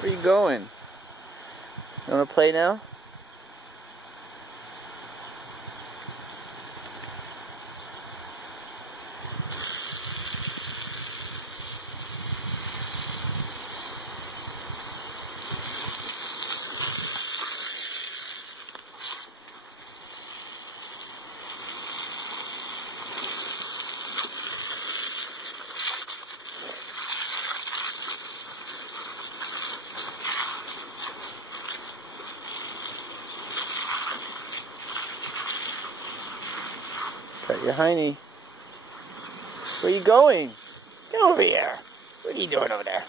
Where are you going? You want to play now? Cut your hiney. Where are you going? Get over here. What are you doing over there?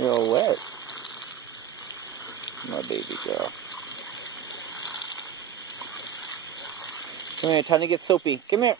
You're all wet. My baby girl. Come here, time to get soapy. Come here.